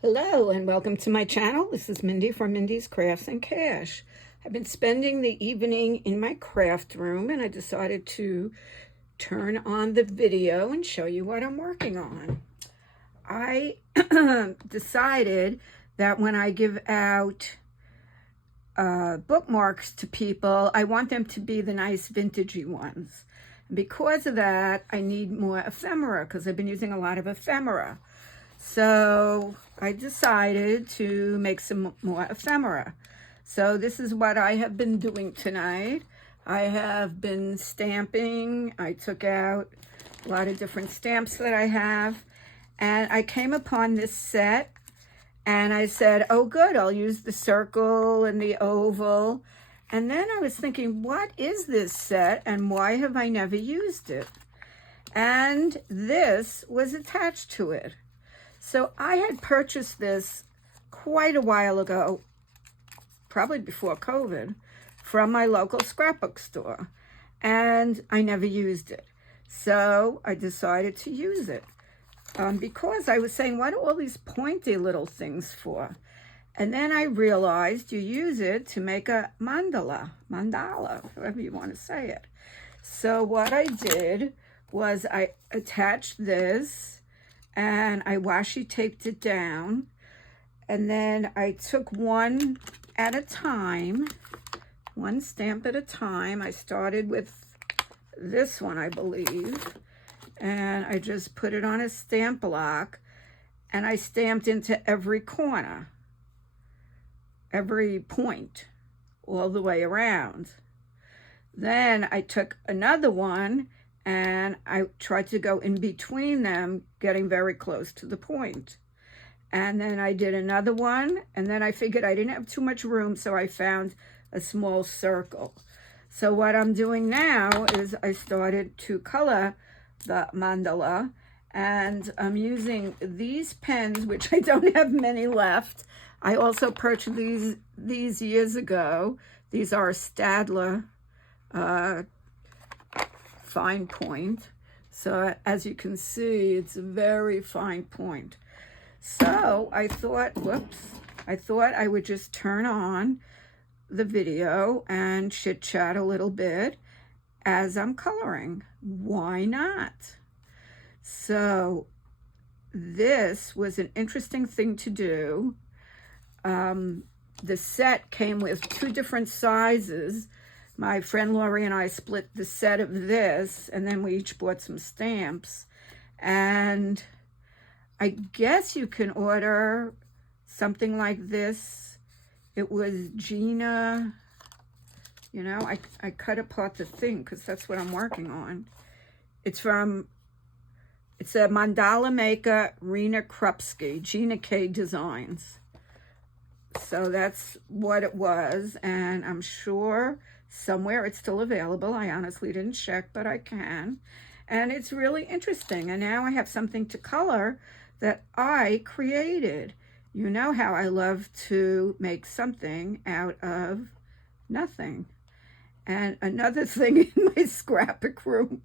Hello and welcome to my channel. This is Mindy from Mindy's Crafts and Cash. I've been spending the evening in my craft room and I decided to turn on the video and show you what I'm working on. I decided that when I give out bookmarks to people, I want them to be the nice vintagey ones. And because of that, I need more ephemera because I've been using a lot of ephemera. So I decided to make some more ephemera. So this is what I have been doing tonight. I have been stamping. I took out a lot of different stamps that I have. And I came upon this set and I said, oh good, I'll use the circle and the oval. And then I was thinking, what is this set and why have I never used it? And this was attached to it. So I had purchased this quite a while ago, probably before COVID, from my local scrapbook store, and I never used it. So I decided to use it because I was saying, what are all these pointy little things for? And then I realized you use it to make a mandala, however you want to say it. So what I did was I attached this and I washi taped it down, and then I took one at a time, one stamp at a time. I started with this one, I believe, and I just put it on a stamp block and I stamped into every corner, every point, all the way around. Then I took another one and I tried to go in between them, getting very close to the point. And then I did another one, and then I figured I didn't have too much room, so I found a small circle. So what I'm doing now is I started to color the mandala, and I'm using these pens, which I don't have many left. I also purchased these years ago. These are Stadler fine point. So as you can see, it's a very fine point. So I thought, I would just turn on the video and chit chat a little bit as I'm coloring. Why not? So this was an interesting thing to do. The set came with two different sizes. My friend Lori and I split the set of this, and then we each bought some stamps. And I guess you can order something like this. It was Gina, you know, I cut apart the thing because that's what I'm working on. It's a mandala maker, Rena Krupski, Gina K Designs. So that's what it was, and I'm sure somewhere it's still available. I honestly didn't check, but I can. And it's really interesting. And now I have something to color that I created. You know how I love to make something out of nothing. And another thing in my scrapbook room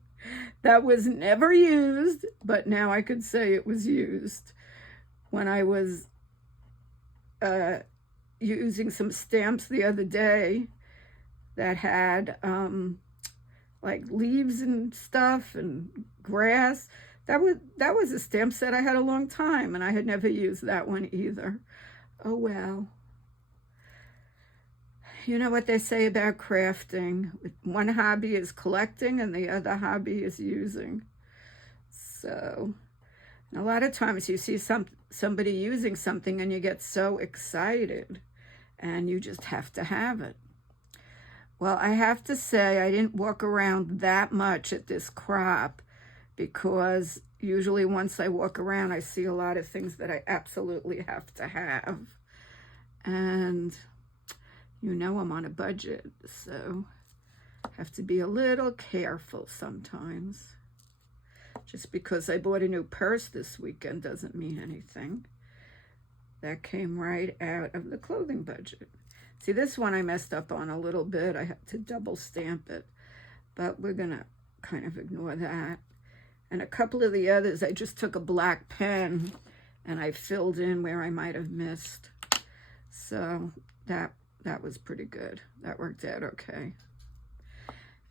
that was never used, but now I could say it was used. When I was using some stamps the other day, that had like leaves and stuff and grass. That was a stamp set I had a long time, and I had never used that one either. Oh well. You know what they say about crafting. One hobby is collecting and the other hobby is using. So a lot of times you see somebody using something and you get so excited and you just have to have it. Well, I have to say I didn't walk around that much at this crop because usually once I walk around, I see a lot of things that I absolutely have to have. And you know I'm on a budget, so I have to be a little careful sometimes. Just because I bought a new purse this weekend doesn't mean anything. That came right out of the clothing budget. See, this one I messed up on a little bit. I had to double stamp it, but we're gonna kind of ignore that. And a couple of the others, I just took a black pen and I filled in where I might have missed. So that was pretty good. That worked out okay.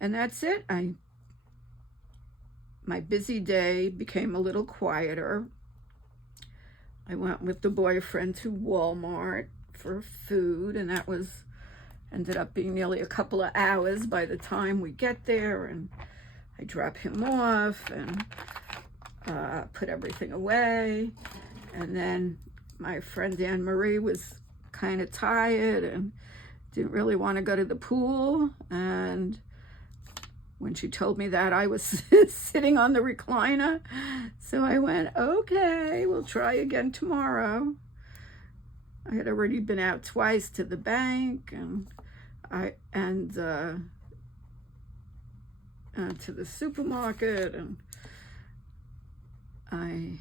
And that's it. My busy day became a little quieter. I went with the boyfriend to Walmart for food, and that ended up being nearly a couple of hours by the time we get there, and I drop him off and put everything away. And then my friend Anne Marie was kind of tired and didn't really want to go to the pool, and when she told me that, I was sitting on the recliner. So I went, okay, we'll try again tomorrow. I had already been out twice to the bank and to the supermarket, and I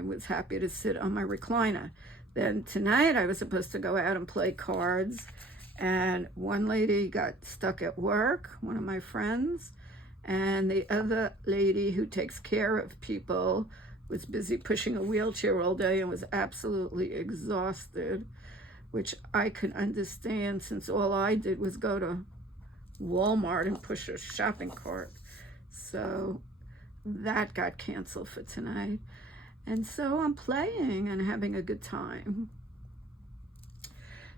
was happy to sit on my recliner. Then tonight I was supposed to go out and play cards, and one lady got stuck at work, one of my friends, and the other lady who takes care of people was busy pushing a wheelchair all day and was absolutely exhausted, which I could understand since all I did was go to Walmart and push a shopping cart. So that got canceled for tonight. And so I'm playing and having a good time.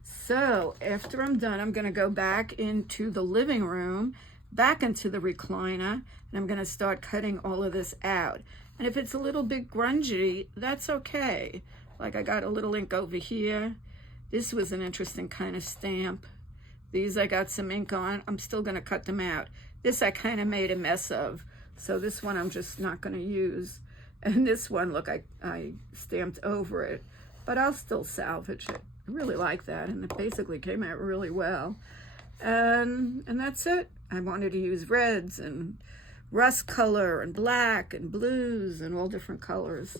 So after I'm done, I'm going to go back into the living room, back into the recliner, and I'm going to start cutting all of this out. And if it's a little bit grungy, that's okay. Like I got a little ink over here. This was an interesting kind of stamp. These I got some ink on. I'm still going to cut them out. This I kind of made a mess of. So this one I'm just not going to use. And this one, look, I stamped over it. But I'll still salvage it. I really like that. And it basically came out really well. And that's it. I wanted to use reds and rust color and black and blues and all different colors.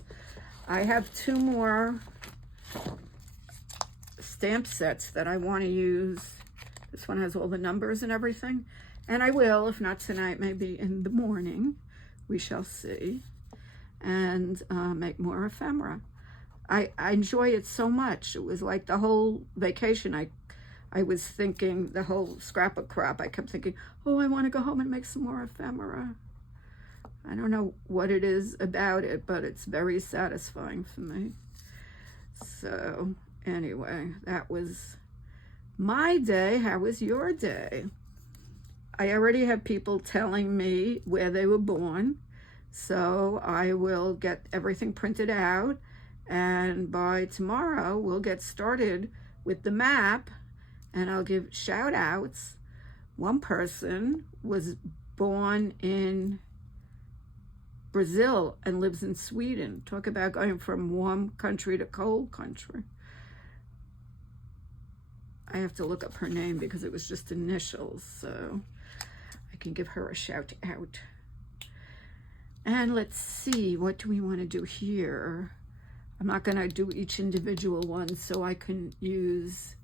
I have 2 more stamp sets that I want to use. This one has all the numbers and everything. And I will, if not tonight, maybe in the morning. We shall see. And make more ephemera. I enjoy it so much. It was like the whole vacation. I was thinking the whole scrapbook crap. I kept thinking, oh, I want to go home and make some more ephemera. I don't know what it is about it, but it's very satisfying for me. So anyway, that was my day. How was your day? I already have people telling me where they were born. So I will get everything printed out, and by tomorrow we'll get started with the map, and I'll give shout outs. One person was born in Brazil and lives in Sweden. Talk about going from warm country to cold country. I have to look up her name because it was just initials, so I can give her a shout out. And let's see, what do we want to do here? I'm not going to do each individual one, so I can use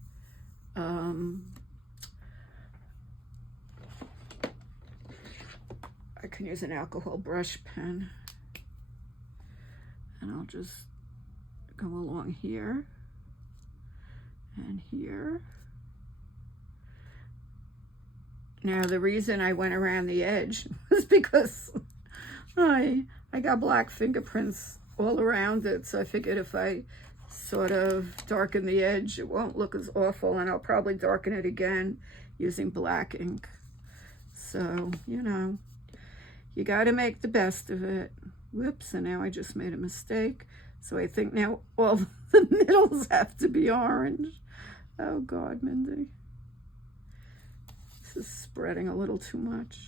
an alcohol brush pen. And I'll just go along here and here. Now, the reason I went around the edge was because I got black fingerprints all around it, so I figured if I sort of darken the edge, it won't look as awful, and I'll probably darken it again using black ink. So, you know, you got to make the best of it. Whoops, and now I just made a mistake. So I think now all the middles have to be orange. Oh, God, Mindy. This is spreading a little too much.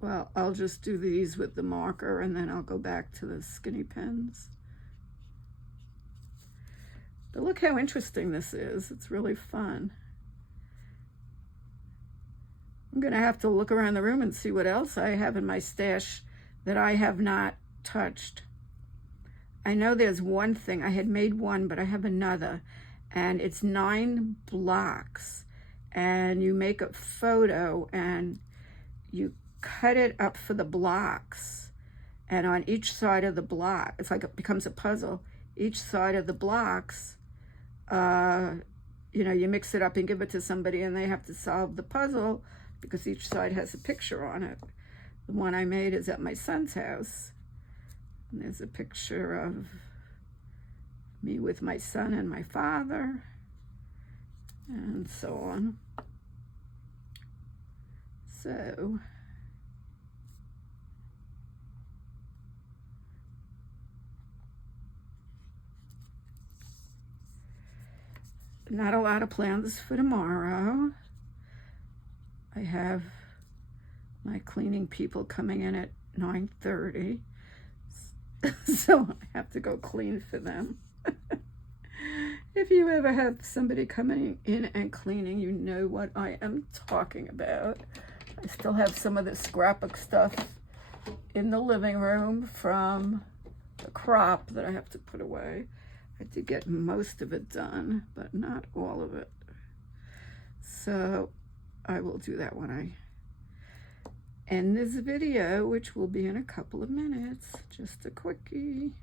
Well, I'll just do these with the marker, and then I'll go back to the skinny pens. But look how interesting this is. It's really fun. I'm going to have to look around the room and see what else I have in my stash that I have not touched. I know there's one thing. I had made one, but I have another. And it's 9 blocks. And you make a photo and you cut it up for the blocks. And on each side of the block, it's like it becomes a puzzle. Each side of the blocks, you know, you mix it up and give it to somebody and they have to solve the puzzle because each side has a picture on it. The one I made is at my son's house. And there's a picture of me with my son and my father, and so on. So, not a lot of plans for tomorrow. I have my cleaning people coming in at 9:30, so I have to go clean for them. If you ever have somebody coming in and cleaning, you know what I am talking about. I still have some of the scrapbook stuff in the living room from the crop that I have to put away. I had to get most of it done, but not all of it. So I will do that when I end this video, which will be in a couple of minutes. Just a quickie.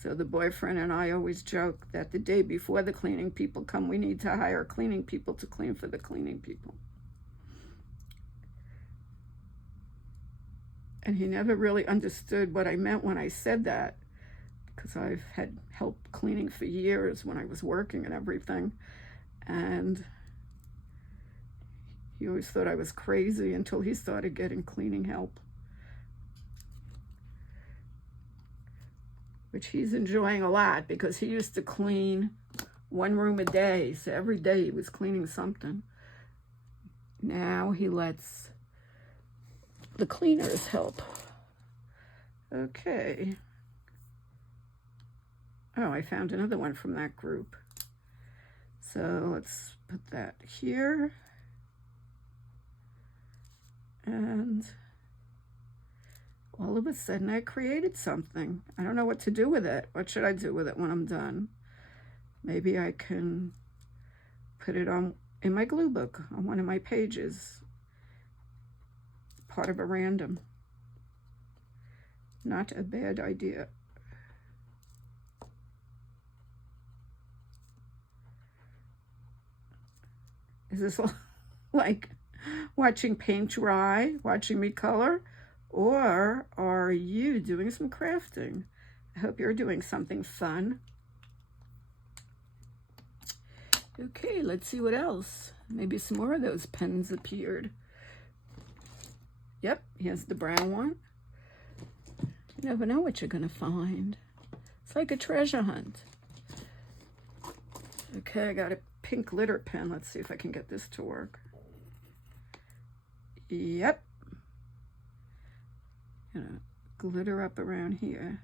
So the boyfriend and I always joke that the day before the cleaning people come, we need to hire cleaning people to clean for the cleaning people. And he never really understood what I meant when I said that, because I've had help cleaning for years when I was working and everything. And he always thought I was crazy until he started getting cleaning help, which he's enjoying a lot because he used to clean one room a day. So every day he was cleaning something. Now he lets the cleaners help. Okay. Oh, I found another one from that group. So let's put that here. And all of a sudden I created something. I don't know what to do with it. What should I do with it when I'm done? Maybe I can put it on in my glue book on one of my pages. Part of a random. Not a bad idea. Is this like watching paint dry, watching me color? Or are you doing some crafting? I hope you're doing something fun. Okay, let's see what else. Maybe some more of those pens appeared. Yep, here's the brown one. You never know what you're gonna find. It's like a treasure hunt. Okay, I got a pink glitter pen. Let's see if I can get this to work. Yep. Gonna glitter up around here.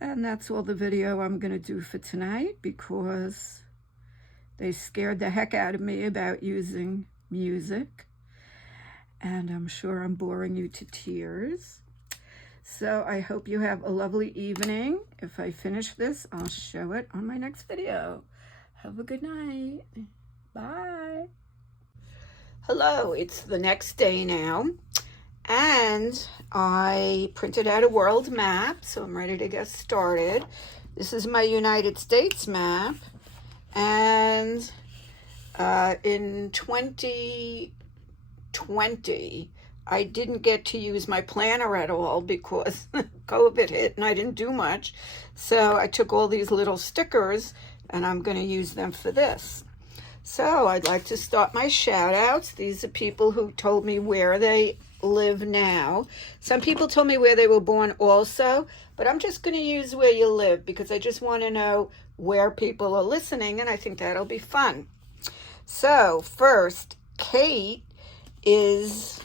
And that's all the video I'm gonna do for tonight, because they scared the heck out of me about using music. And I'm sure I'm boring you to tears. So I hope you have a lovely evening. If I finish this, I'll show it on my next video. Have a good night. Bye. Hello, it's the next day now. And I printed out a world map, so I'm ready to get started. This is my United States map. And in 2020, I didn't get to use my planner at all because COVID hit and I didn't do much. So I took all these little stickers and I'm going to use them for this. So I'd like to start my shout outs. These are people who told me where they live now. Some people told me where they were born also, but I'm just going to use where you live because I just want to know where people are listening, and I think that'll be fun. So first, Kate is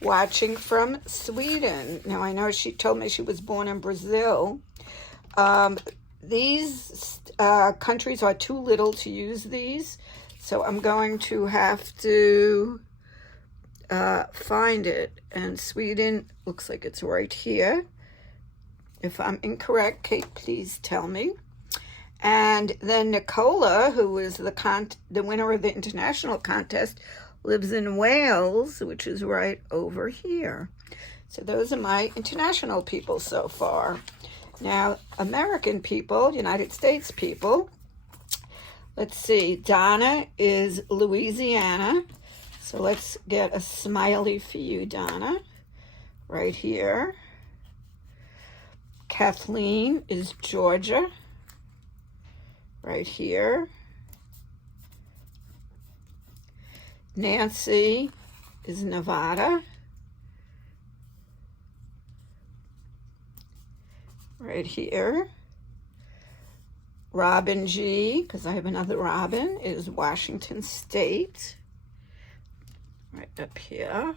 watching from Sweden. Now I know she told me she was born in Brazil. These countries are too little to use these, so I'm going to have to find it. And Sweden looks like it's right here. If I'm incorrect, Kate, please tell me. And then Nicola, who is the winner of the international contest, lives in Wales, which is right over here. So those are my international people so far. Now, American people, United States people, let's see, Donna is Louisiana. So let's get a smiley for you, Donna, right here. Kathleen is Georgia, right here. Nancy is Nevada, right here. Robin G, because I have another Robin, is Washington State, right up here.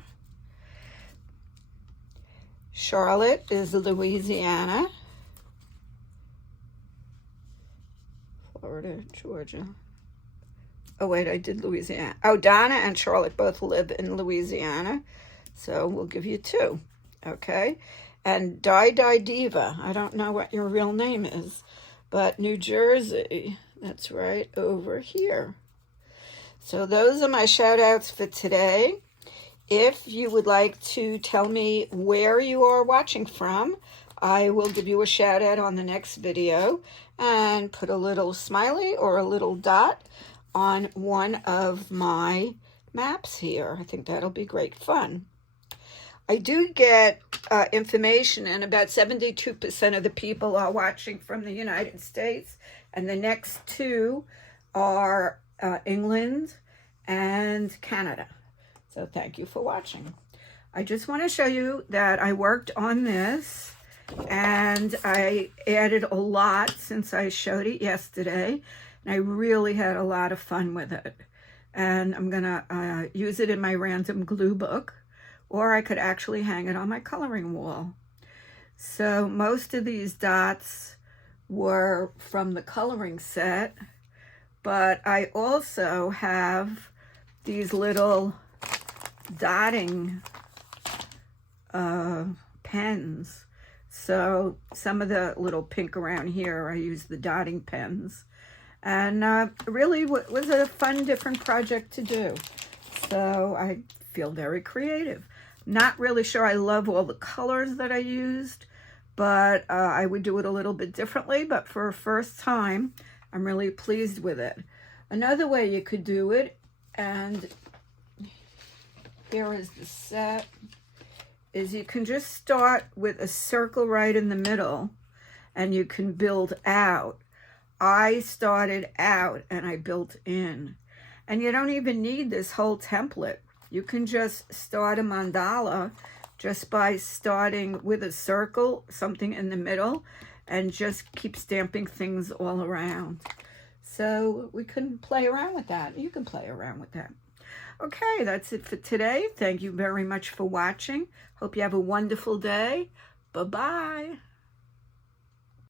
Charlotte is Louisiana. Florida, Georgia. Oh, wait, I did Louisiana. Oh, Donna and Charlotte both live in Louisiana. So we'll give you 2, okay? And Diva, I don't know what your real name is, but New Jersey, that's right over here. So those are my shout outs for today. If you would like to tell me where you are watching from, I will give you a shout out on the next video and put a little smiley or a little dot on one of my maps here. I think that'll be great fun. I do get information, and about 72% of the people are watching from the United States, and the next 2 are England and Canada. So thank you for watching. I just want to show you that I worked on this, and I added a lot since I showed it yesterday. And I really had a lot of fun with it. And I'm going to use it in my random glue book, or I could actually hang it on my coloring wall. So most of these dots were from the coloring set, but I also have these little dotting pens. So some of the little pink around here, I used the dotting pens. And really was a fun, different project to do. So I feel very creative. Not really sure I love all the colors that I used, but I would do it a little bit differently. But for a first time, I'm really pleased with it. Another way you could do it, and here is the set, is you can just start with a circle right in the middle, and you can build out. I started out and I built in. And you don't even need this whole template. You can just start a mandala just by starting with a circle, something in the middle, and just keep stamping things all around. So we can play around with that. You can play around with that. Okay, that's it for today. Thank you very much for watching. Hope you have a wonderful day. Bye-bye.